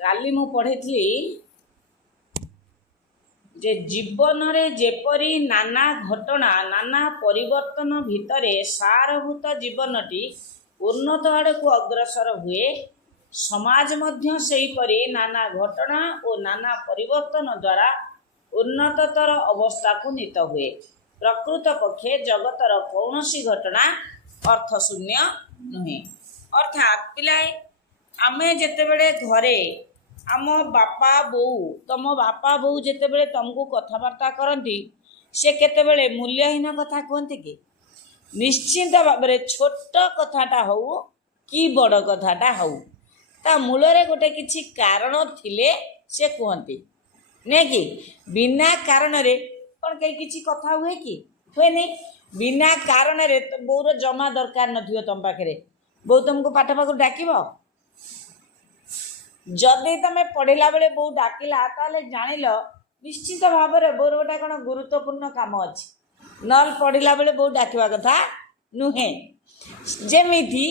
काली मु पढ़ी जे जीवन रे जेपरी नाना घटना नाना परिवर्तन भितरे सारभूत जीवनटी उन्नत आड़ को अग्रसर हुए समाज मध्य सेहीपरि नाना घटना और नाना परिवर्तन द्वारा उन्नततर अवस्था को नीत हुए। प्रकृत पक्षे जगतर कौनसी घटना अर्थशून्य नुहे। अर्थात पिलाए आमे जेतेबेले घरे आम बापा बोऊ तम बापा बोऊ जेतेबेले तुमको कथबार्ता करती से केतेबेले मूल्यहीन कथा कहते कि निश्चिंत भाव में छोट कथाटा हो कि बड़ कथाटा हो ता मूलरे गोटे किछि कारण थिले से कहती ने कि बिना कारण रे कौन कहीं किछि कथा हुए कि हुए नहीं। बिना कारण रे तो बोर जमा दरकार नथियो तुम पाखे बो तुमको पाठ पाख डाक जदि तुम पढ़ला बेले बो डाकिला ताले जानिल निश्चित भाव में बोर गोटा कौन गुरुत्वपूर्ण काम अच्छी नल पढ़ला बेले बो डाकिवा कथा नुहे। जेमिति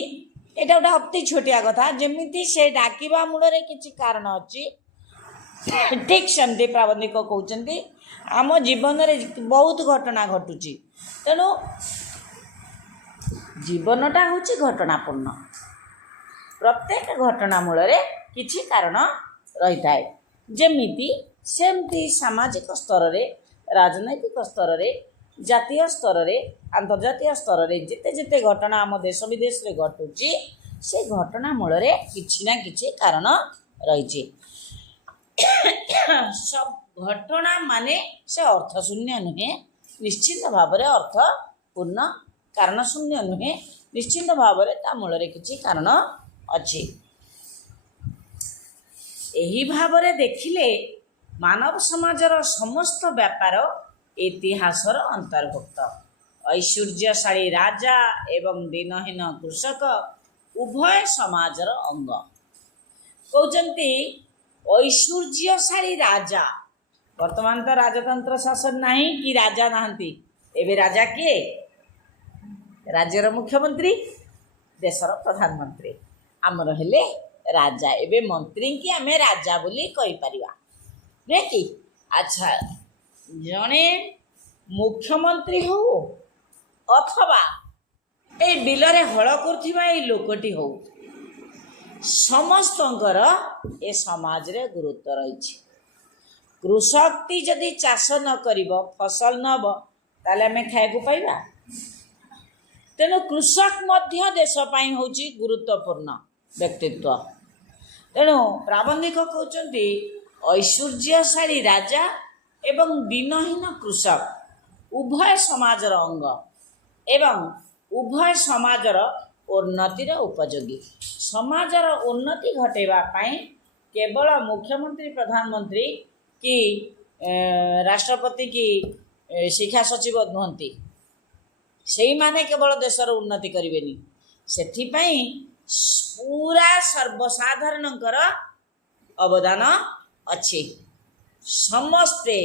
एटा गोटे अति छोटिया कथा जेमिति से डाकिवा मूल किछि कारण अच्छी ठीक सेमती प्राबंधिक कहते आम जीवन में बहुत घटना घटुची तेणु जीवनटा हूँ घटनापूर्ण प्रत्येक घटना मूल किछि कारण रही थाए। जेमिति सेमती सामाजिक स्तर रे राजनैतिक स्तर रे जातीय स्तर रे अंतर्जातीय स्तर रे जिते जिते घटना आम देश विदेश रे घटुची से घटना मूल किछि ना किछि कारण रही। सब घटना माने से अर्थशून्य नुहे निश्चित भाव में अर्थपूर्ण कारण शून्य नुहे निश्चित भाव में ता मूल किछि कारण अच्छी। एही भाव में देखिले मानव समाजर समस्त व्यापार इतिहासर अंतर्भुक्त। ऐश्वर्यशाली राजा एवं दिनहीन कृषक उभय समाजर अंग। कहते ऐश्वर्यशाली राजा वर्तमान तो राजतंत्र शासन नहीं कि राजा नहांती एबे राजा किए राज्यर मुख्यमंत्री देशर प्रधानमंत्री आमर हेले राजा एबे मंत्री की आमे राजा बोली कहि परिबा ने कि अच्छा जने मुख्यमंत्री हो अथवा ए बिलरे हल करथिबा ए लोकटी हो समस्तंकर ए समाज रे गुरुत्व रही। कृषकटी जदि चाष न करिबो फसल न हबो ताले आमे खाइबो पाइबा तेणु कृषक मध्य देश पाई होची गुरुत्वपूर्ण व्यक्तित्व। तेणु प्राबंधिक कहते ऐश्वर्यशाली राजा एवं दिनहीन कृषक उभय समाजर अंग एवं उभय समाजर उन्नतिर उपयोगी। समाजर उन्नति घटेबा पाई केवल मुख्यमंत्री प्रधानमंत्री कि राष्ट्रपति की शिक्षा सचिव नुहंती से माने केवल देशर उन्नति करेनि सेथिपाई पूरा सर्वसाधारणकर अवदान अच्छी समस्ते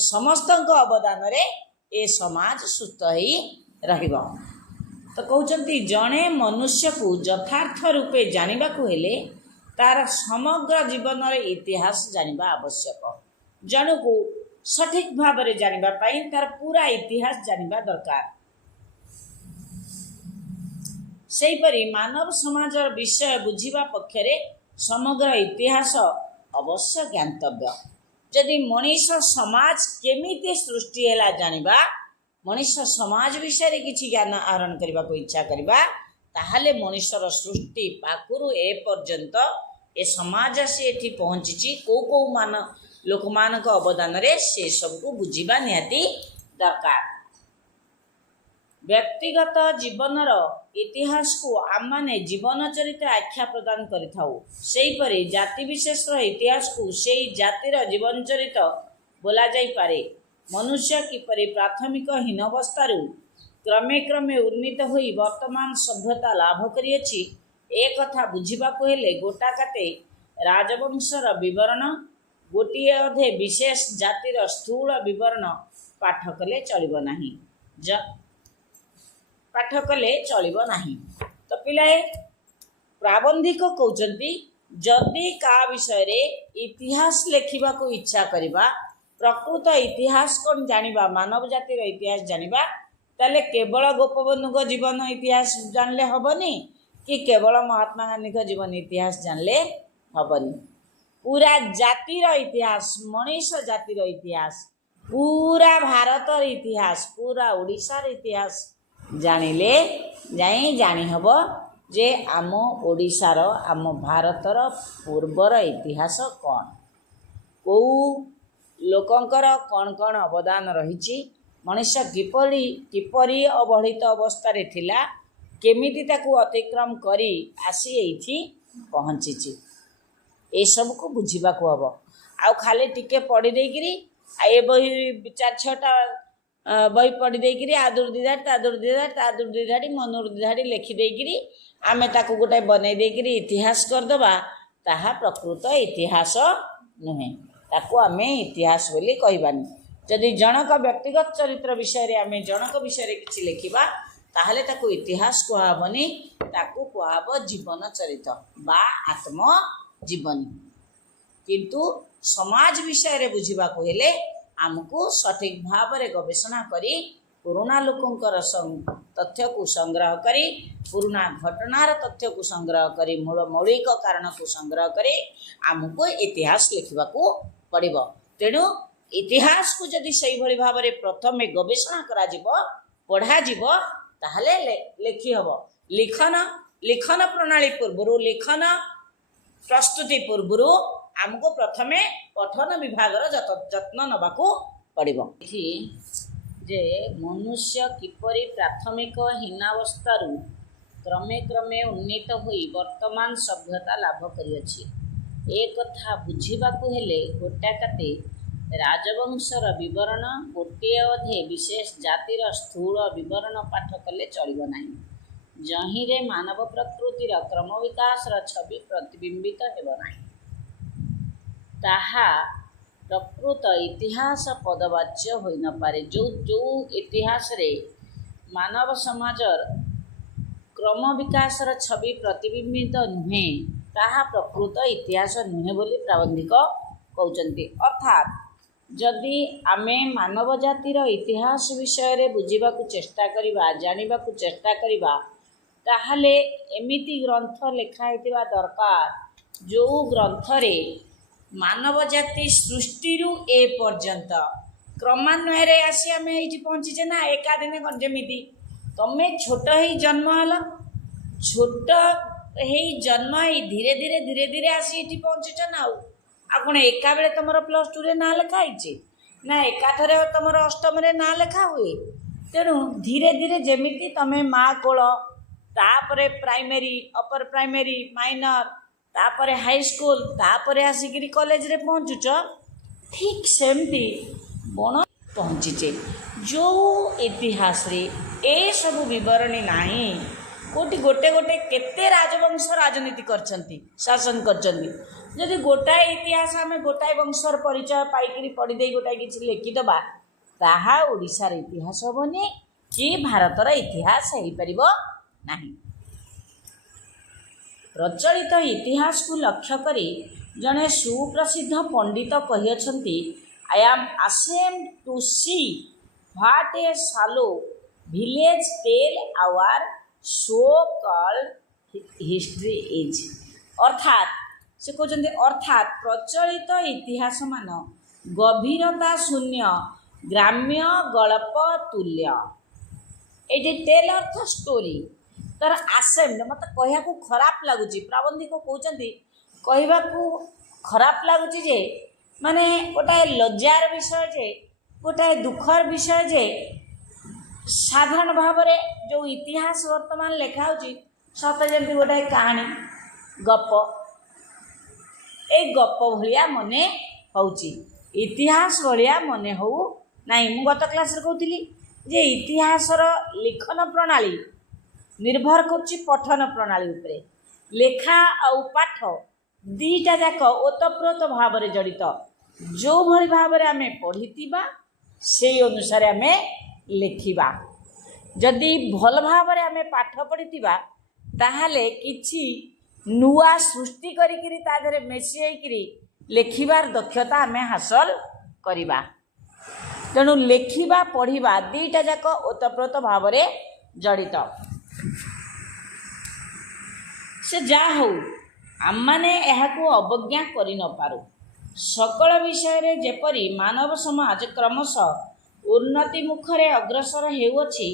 समस्तक अवदान रे ए समाज सुस्थ ही रहिबो। तो कहते जड़े मनुष्य को यथार्थ रूपे जानवा हेले तार समग्र जीवन इतिहास जानिबा आवश्यक। जन को सठिक भाव में जानिबा पाई तार पूरा इतिहास जानिबा दरकार। सेहीपरि मानव समाज विषय बुझिबा पक्षरे समग्र इतिहास अवश्य ज्ञातव्य। जदि मनीष समाज केमिति सृष्टि हैला जानिबा मनीष समाज विषय किछि ज्ञान आहरण करबा को इच्छा करबा ताहाले मनीषर सृष्टि पाखुरु ए पर्यंत ए समाज से एठी पहुंची को मान लोक मानक अवदान रे से सब को बुझिबा निहाती दरकार। व्यक्तिगत जीवनर इतिहास को आम माने जीवन चरित आख्या प्रदान करिथाउ सेहीपरि जाति विशेष इतिहास को सेही जातिर जीवन चरित बोला जाई पारे। मनुष्य किपरि प्राथमिक हीनावस्थारु क्रमे क्रमे उन्नीत होई वर्तमान सभ्यता लाभ करियछि ए कथा बुझिबाको हेले गोटाकाते राजवंशर विवरण गोटिए अधे विशेष जातिर स्थूल विवरण पाठ कले चलिब नाही पाठ कले चलिब नाही। तो पिलाए प्राबंधिक कहउचंती जदि का विषय रे इतिहास लेखिबा को इच्छा करिबा प्रकृत इतिहास कौन जानिबा मानव जातिर इतिहास जानिबा ताले केवल गोपबंधु जीवन इतिहास जानले हबनी कि केवल महात्मा गांधी जीवन इतिहास जानले हबनी पूरा जातिर इतिहास मनीष जातिर इतिहास पूरा भारतर इतिहास पूरा ओडिशार इतिहास जानिले जाई जानी हब जे आम ओडिशार आम भारतर पूर्वर इतिहास कौन कौ लोकंकर कौन कौन अवदान रही मनुष्य किपरि किपरि अवहेलित अवस्था थिला केमिति ताकू अतिक्रम करी आसी एठी पहुँची ए सब को बुझीबा को हबो आउ खाली टिके पढ़ी देकिरी ए बही चार छटा बही पढ़ी देकिरी आदुर दिधाड़ी तादुर दिधाड़ी तादुर दिधाड़ी मनोर दिधाड़ी लिखि देकिरी आमे ताकू गोटे बनै देकिरी इतिहास करदबा ताहा प्रकृत इतिहास नुहे ताकू आमे इतिहास बोली कहबानी जदि जनक व्यक्तिगत चरित्र विषय रे आमे जनक विषय रे किछि लिखिबा ताहले ताकू इतिहास कहबनी ताकू कहब जीवन चरित्र बा आत्म जीवनी किंतु समाज विषय रे बुझिबा को हेले आमको सठिक भाव रे गवेषणा करी पुराना लोकंकर तथ्य को संग्रह करी पुराना घटनार तथ्य को संग्रह करी मूल मौलिक कारण को संग्रह करी आमको इतिहास लिखिबा को पड़िबो तेणु इतिहास को जदि सही भली भाव रे प्रथमे गवेषणा करा जिवो पढ़ा जिवो ताहले लिखि हबो लिखन लिखन प्रणाली पूर्व लिखन प्रस्तुति पूर्व आमको प्रथमे पठन विभागर जत्न नबाकू पड़िबो जे मनुष्य किपरि प्राथमिक हीनावस्थारू क्रमे क्रमे उन्नीत होई वर्तमान सभ्यता लाभ करिअछि ए कथा बुझिबाकू हेले गोटाकाते राजवंशर विवरण गोटे अधे विशेष जातिर स्थूल विवरण पाठ कले चलिब नाही जहिरे मानव प्रकृतिर क्रम विकासर छवि प्रतिबिंबित हेब नाही ताहा प्रकृत इतिहास पदवाच्य होई न पारे जो जो इतिहास रे मानव समाजर क्रम विकासर छवि प्रतिबिंबित नुहे ताहा प्रकृत इतिहास नुहे बोली प्राबंधिक कहउचंती अर्थात जदि आमे मानव जातिर इतिहास विषय रे बुझिबा को चेष्टा करिबा जानिबा को चेष्टा करिबा ताहले एमिति ग्रंथ लिखा हेतिबा दरकार जो ग्रंथ रे मानव जाति सृष्टि ए पर्यंत क्रमान्वय रे आसी आमे एठी पहुँचीचे ना एका दिने जमिति तमे छोट ही जन्म हल छोट ही जन्म ही धीरे धीरे धीरे धीरे आसी एठी पहुँचीच ना आपण एका बेले तुम +2 रे ना लिखा है ना एकाथरे तुम अष्टम रे ना लिखा हुए तेणु धीरे धीरे जमिति तमे माँ कोल तापरे प्राइमरी अपर प्राइमरी माइनर तापरे हाई स्कूल तापरे आसिक कॉलेज रे पहुँचुच ठीक सेमती बण पहुँचीचे जो इतिहास रे ए सब विवरणी नाही कोटी गोटे गोटे केते राजवंश राजनीति करछंती शासन करछंती जदि गोटाए इतिहास आमे गोटाए वंशर परिचय पाइकरी पढ़ी दे गोटाए किछि लिखिदबा ताहा ओडिशार इतिहास हबनी कि भारतर इतिहास हो पारिबो नाही प्रचलित इतिहास को लक्ष्य करी जने सुप्रसिद्ध पंडित कहियछंती I am ashamed to see what a shallow village tale our so called history is अर्थात से कहते अर्थात प्रचलित इतिहास मान गभीरता शून्य ग्राम्य गल्प तुल्य ये टेल अर्थ स्टोरी तर आसेम्ड मत कहया खराब लगुच प्राबंधिक कहते कहवा खराब लगुच जे माने गोटाए लज्जार विषय जे गोटाए दुखर विषय जे साधारण भाव में जो इतिहास वर्तमान लिखा सत जमी गोटाए कहानी गप ए गप भाया मने होउची इतिहास भाया मने हो नाई मु गत क्लास कहती जे इतिहासर लिखन प्रणाली निर्भर करुच्ची पठन प्रणाली उपरे लेखा आउ पाठ दीटा जाक ओतप्रोत भाव में जड़ित जो भली भाव में आमे पढ़ीतिबा से अनुसार आमे लिखिबा जदि भल भाव में आमे पाठ पढ़ीतिबा ताहाले किछि नुआ सृष्टि करिकिरी ता देहरे मेसी होइकिरी लेखिबार दक्षता आमे हासिल करिबा। तेणु लेखिबा पढ़िबा दुईटा जाक ओतप्रोत भाव में जड़ित। से जा हो आम माने एहाकू अवज्ञा करि न पारू। सकल विषय रे जेपरी मानव समाज क्रमश उन्नति मुखरे अग्रसर हेउअछि,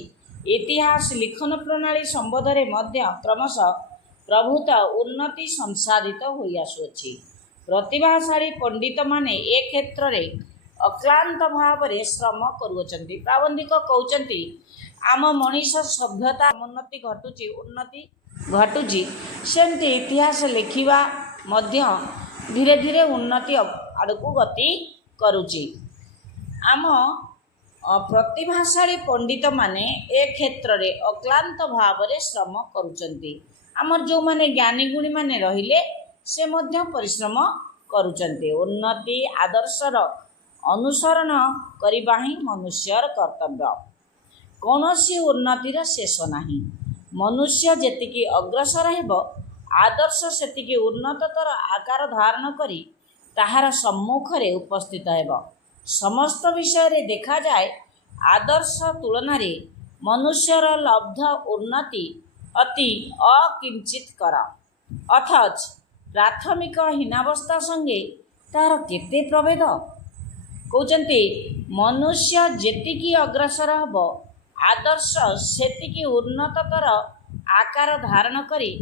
इतिहास लिखन प्रणाली संबंधरे मध्य क्रमश प्रभुत उन्नति संसाधित होई आसुअछि। प्रतिभाशाली पंडित माने ए क्षेत्र रे अक्लांत भाव में श्रम करुअछन्ति। प्राबंधिक कहउछन्ति आम मनीष सभ्यता उन्नति घटुची उन्नति घटुची, सेमती इतिहास लिखिबा मध्य धीरे धीरे उन्नति आड़कू गति करुची। आम प्रतिभाशाली पंडित माने ए क्षेत्र रे अक्लांत भाव में श्रम करुचन्ति। आमर जो माने ज्ञानी गुणी माने रहिले से मध्य परिश्रम करुचन्ति। उन्नति आदर्शर अनुसरण करिबा ही मनुष्यर कर्तव्य। कौनसी उन्नतिर शेष नाही। मनुष्य जेतिकी अग्रसर हेब आदर्श सेतिकी उन्नततर आकार धारण करी ताहार सम्मुखरे उपस्थित हेब। समस्त विषय रे देखा जाए आदर्श तुलना रे मनुष्यर लब्ध उन्नति अति अकिंचितकर, अथच प्राथमिक हीनावस्था संगे तार केते प्रभेद। कहते मनुष्य जेतिकी अग्रसर हब आदर्श सेतिकी उन्नततर आकार धारण करी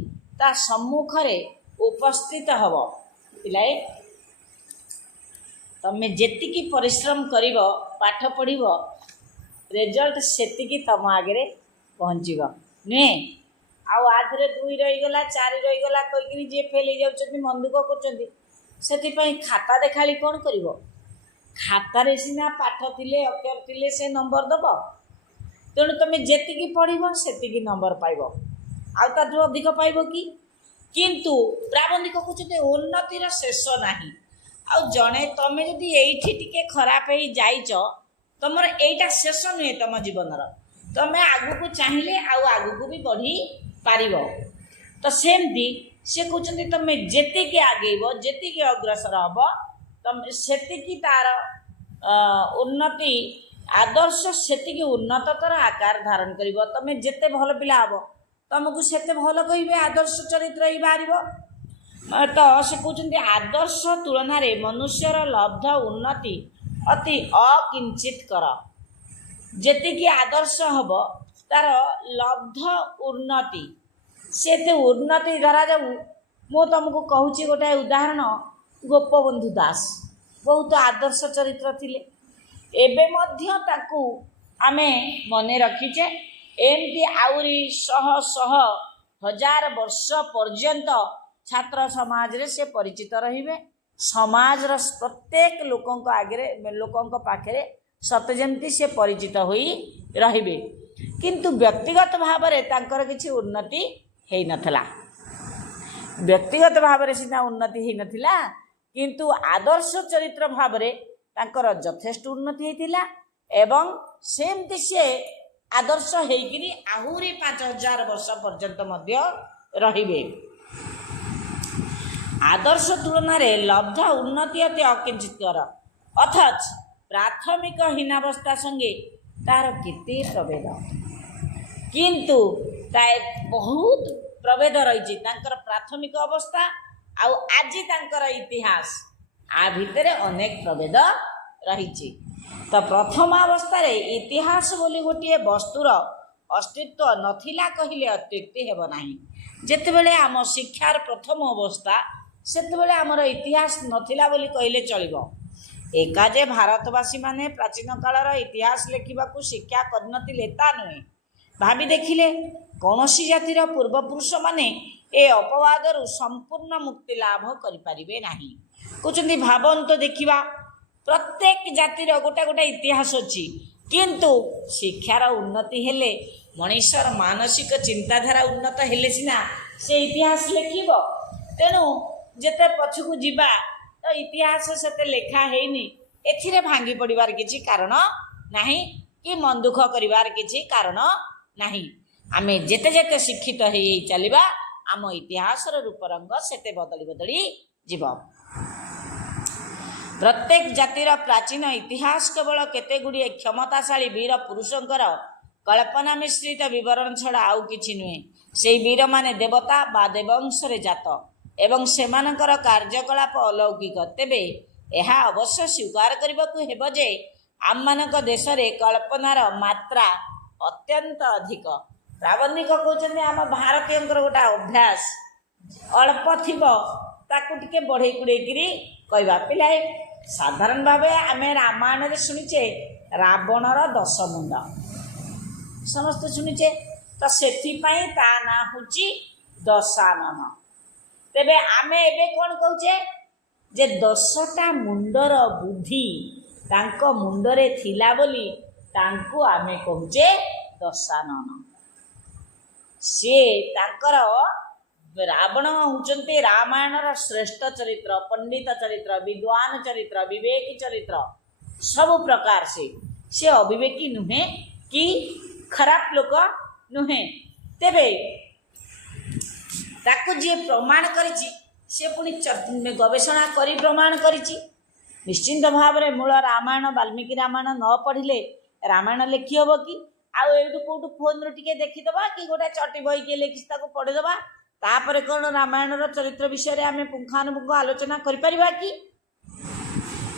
ता सम्मुखरे उपस्थित हब। पिलाए तमे जेतिकी परिश्रम करिब पाठ पढ़िब रिजल्ट सेतिकी तम आगे पहुँचब नुहे। आउ आधे 2 रहीगला 4 रहीगला कहीकि जे फेल हो मन दुख कर खाता देखाड़ी कौन कर खातार सीना पाठ थिले अक्षर थिले से नंबर दब। तेणु तुम जेतिकी पढ़ब सेतिकी नंबर पाइब आउ ताठू अधिक पाइब कि। किंतु प्राबंधिक कहते उन्नतिर शेष नाही। आउ जड़े तुम जदि एठी टिके खराब हो जाइच तुमर एटा शेष नुहे तुम जीवनर, तुम आगू चाहिए आउ आगू भी बढ़ी पार। तो सेमती से कहते तुम जेतिकी आगेब जेतिकी अग्रसर हम तुम सेतिकी तार उन्नति आदर्श सेतिकी उन्नततर आकार धारण करिब। तुम जेते भल पिला हम तुमको सेते भल कहे आदर्श चरित्र ही बाहर। तो से कहते आदर्श तुलना रे मनुष्यर लब्ध उन्नति अति अकिंचितकर। जेतिकी आदर्श हम तार लब्ध उन्नति से उन्नति धरा जाऊ। मु तुमको कहूँ गोटे उदाहरण, गोपबंधु दास बहुत आदर्श चरित्र थिले। एबे मध्य ताकू आमे मने रखीचे। एमती आउरी शह शह हजार वर्ष पर्यंत छात्र समाज रे से परिचित रहिबे। समाज र प्रत्येक लोकों आगे लोकों पाखे सत जमती से परिचित होई रहिबे। किंतु व्यक्तिगत भाव में तांकर किछि उन्नति हेई नथला। व्यक्तिगत भाव में सीना उन्नति हेई नथिला, किंतु आदर्श चरित्र भाव में तांकर यथेष्ट उन्नति हेतिला। एवं सेमती से आदर्श हेइकिनी आहुरी 5000 वर्ष पर्यंत मध्य रहिबे। आदर्श तुलना रे लब्ध उन्नति अति अकिंचितकर, अथच प्राथमिक हीनावस्था संगे तार केते प्रभेद। किंतु ताए बहुत प्रभेद रही। तांकर प्राथमिक अवस्था आउ आजी तांकर इतिहास आ भितरे अनेक प्रभेद रही। तो प्रथम अवस्था रे इतिहास बोली गोटे वस्तुर अस्तित्व नथिला कहले अत्युक्ति हेब नाही। जेतेबेले आम शिक्षार प्रथम अवस्था सेतेबेले आमर इतिहास नथिला बोली कहले चलिबो। एका जे भारतवासी माने प्राचीन कालर इतिहास लेखिबाकू शिक्षा करनथिले ता नुहे। भावी देखिले कौनसी जातिर पूर्वपुरुष माने ए अपवादरू संपूर्ण मुक्ति लाभ करिपारिबे नाही। कहते भावंत देखिबा प्रत्येक जातिर गोटा गोटा इतिहास अच्छी, किंतु शिक्षार उन्नति हेले मनीषर मानसिक चिंताधारा उन्नत हेले सिना से इतिहास लेखिब। तेणु जेते पछकू जीवा तो इतिहास सेते लेखा हेनी एथिरे भांगी पड़िबार किछि कारण नाही कि मन दुख करिवार किछि कारण नाही। आमे जेते जेते शिक्षित हेई चलिबा आम इतिहासर रूपरंग सेते बदली बदली जीव। प्रत्येक जातिर प्राचीन इतिहास केवल केते गुड़िए क्षमताशाली वीर पुरुषंकर कल्पना मिश्रित विवरण छड़ा आउ किछि नुहे। से वीर माने देवता बा देवंश जात एवं सेमानकर कार्यकलाप अलौकिक। तेबे यह अवश्य स्वीकार करबाकू हेबो जे आम मानक देश रे कल्पनार मात्रा अत्यंत अधिक। प्राबंधिक कहते आम भारतीय गोटा अभ्यास अल्प थी ताकू टिके बढ़े कुड़े कहवा पिला। साधारण भाव आम रामायण शुणीचे रावणर 10 मुंड समस्त शुणीचे तो से ता ना हूँ दशानन। तेबे आमे एबे कौन कहूचे जे 10टा मुंडर बुद्धि तांको मुंडरे थिला बोली तांको आमे कहूचे दशानन। से तांकर रावण होचंते रामायणर श्रेष्ठ चरित्र, पंडित चरित्र, विद्वान चरित्र, विवेकी चरित्र सब प्रकार से अविवेकी नुहे कि खराब लोक नुहे। तेबे ताकू जी प्रमाण करिछि से पुणी गवेषणा करी प्रमाण करिछि। निश्चिंत भाव में मूल रामायण वाल्मीकि रामायण न पढ़िले रामायण लिखी हम कि आउ एठू कौटू फोन टिके देखीदबा कि गोटे चटी बही किए लिखी पढ़ीदबा तापर कौन रामायणर चरित्र विषय आम पुंखानुपुंख आलोचना करिपरिबा कि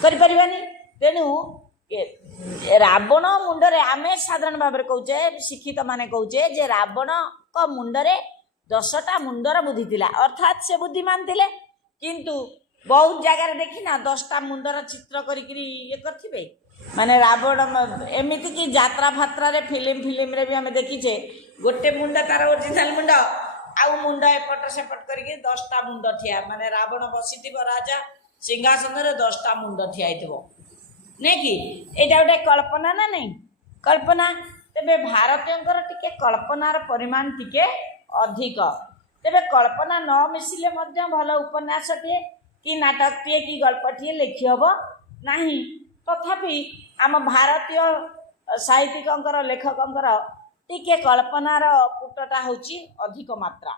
करिपरिबानी। तेणु रावण मुंडरे आमे साधारण भाव में कहूचे शिक्षित माने कहूचे जे रावण को मुंडरे 10टा मुंडर बुद्धि थिला अर्थात से बुद्धिमान थिले। किंतु बहुत जगह देखिना 10टा मुंडर चित्र करिकरी ये करथिबे माने रावण एमिति कि यात्रा फात्रा रे फिल्म रे भी आमे देखिचे गोटे मुंड तार ओरिजिनल मुंड आउ मुंड एपट सेपट करके 10टा मुंड ठिया माने रावण बसिथिबो राजा सिंहासन रे 10टा मुंड ठिया हिथिबो नहीं कि एटा गोटे कल्पना ना नहीं कल्पना। तेबे भारतीयंकर टिके कल्पनार परिमाण टिके अधिक। तेबे कल्पना न मिसिले मध्य भल उपन्यासटीए कि नाटकटीए कि गल्पटीए लिखी हम नहीं। तथापि आम भारतीय साहित्यिकंकर लेखकंकर टिके कल्पनार पुटटा होची अधिक मात्रा।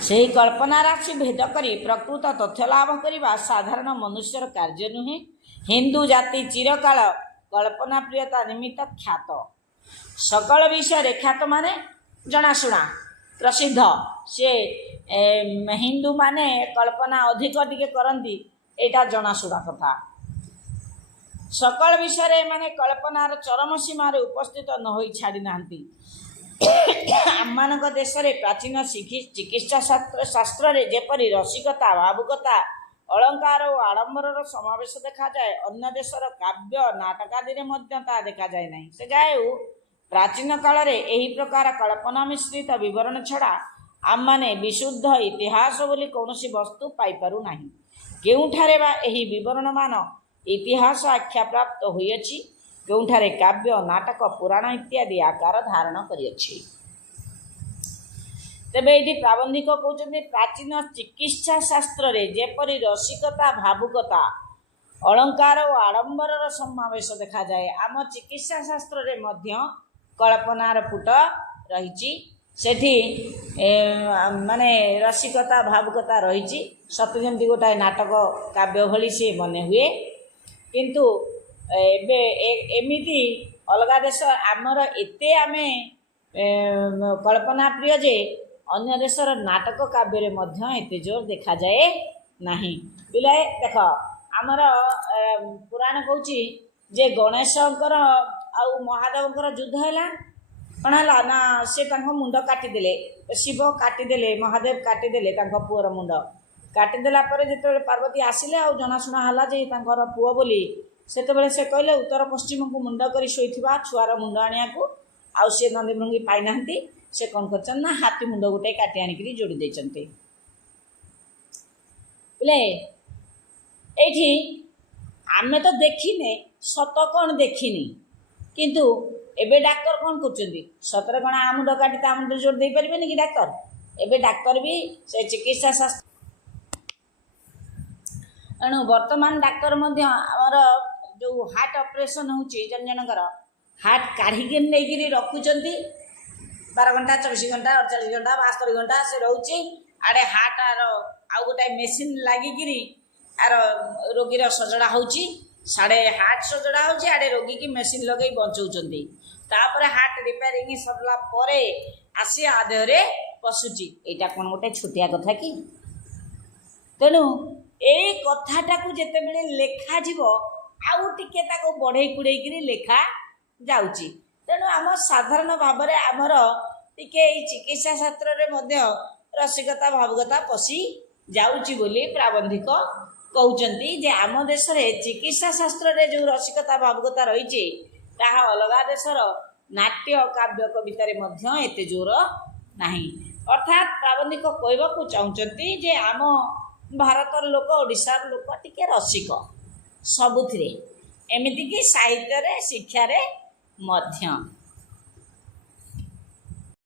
से कल्पना राशि भेद करी प्रकृत तथ्य लाभ करने साधारण मनुष्यर कार्य नुहे। हिंदू जाति चिरकाल कल्पना प्रियता निमित्त ख्यात। सकल विषय ख्यात माने जनाशुना प्रसिद्ध। से हिंदू माने कल्पना अधिक टिके करती एटा जनाशुना कथा। सकल विषय माने कल्पनार चरम सीमार उपस्थित न होई छाड़ी नांती। आम देश में प्राचीन चिकित्सा शास्त्र रे जेपरी रसिकता भावुकता अलंकार और आडंबर समावेश देखा जाए अन्य देशर काव्य नाटक आदि देखा जाए नहीं। से गाय प्राचीन काल रे एही प्रकार कल्पना मिश्रित विवरण छड़ा आम माने विशुद्ध इतिहास बोली कौनसी वस्तु पाई पारु नाही। केउठारे बा एही विवरण मान इतिहास आख्या प्राप्त होइछि केउठारे काव्य नाटक पुराण इत्यादि आकार धारण करिछि। तेबे एठी प्राबंधिक कहउछन्ते प्राचीन चिकित्सा शास्त्र रे जेपरि रसिकता भावुकता अलंकार और आडंबर समावेश देखा जाए आम चिकित्सा शास्त्र रे मध्य कल्पनार पुट रहिछि। सेठी माने रसिकता भावुकता रहिछि सत्य जेमति गोटाए नाटक काव्य भली से मने हुए। किंतु एबे एमिति अलगा देश आमर एते आमे कल्पना प्रिय जे अन्य देशर नाटक काव्य मध्य एते जोर देखा जाए नहीं। पिलाए देख आमर पुराण कहूची जे गणेशंकर आउ महादेवंकर युद्ध हैला कौन है ना से मुंड काटिदेले शिव काटिदेले महादेव काटिदेले पुअर मुंड काटिदेला जो पार्वती आसिले आ जनाशुना है जे पुओ बोली से कहले उत्तर पश्चिम को मुंड कर शोइथिबा छुआर मुंड आनिया को आउ से नंदी भृंगी पाई नांती से कौन कर ना हाथी मुंड गोटे काटी आनिक जोड़ी देचंते। बोले एठी आमे तो देखिने सत कौन देखिनी किंतु एबे डाक्टर कौन करछंती सतरे कौन आ मुंड काटी ता मुंड जोड़ दे परिबेनी कि डाक्टर एबे डाक्टर भी से चिकित्सा शास्त्र एणु वर्तमान डाक्तर मध्य आमर जो हार्ट ऑपरेशन होची जन जनकर हार्ट काढ़ी के नहीं रखुचंती 12 घंटा 24 घंटा 48 घंटा 72 घंटा से रोचे आड़े हार्ट आर आउ गोटे मेसीन लगिकी आर रोगीर सजड़ा होची साड़े हार्ट सजड़ा होची आड़े रोगी की मेसीन लगे बचाऊँच तापर हार्ट रिपेयरिंग सरला परे आसी आदेहरे पशुची यहाँ कौन गोटे छोटिया कथा कि तेणु यही कथाटा को जिते बड़े लेखा जीव आउ टिके ताको बढ़ई कुड़े लेखा जाउची तेणु आम साधारण भाव में आमर टिके चिकित्सा शास्त्र रे मध्य रसिकता भावुकता पशि जाउची बोली प्राबंधिक कहउचंती जे आम देश रे चिकित्सा शास्त्र रे जो रसिकता भावुकता रही ताहा अलगा देशर नाट्य काव्य कवितार मध्य एते जोर नाही अर्थात प्राबंधिक कहवाकू चाहूँगी जे आम भारतर लोक ओडिशार लोक टिके रसिक सबुथिरे एमितिकी साहित्य रे शिक्षा रे मध्य।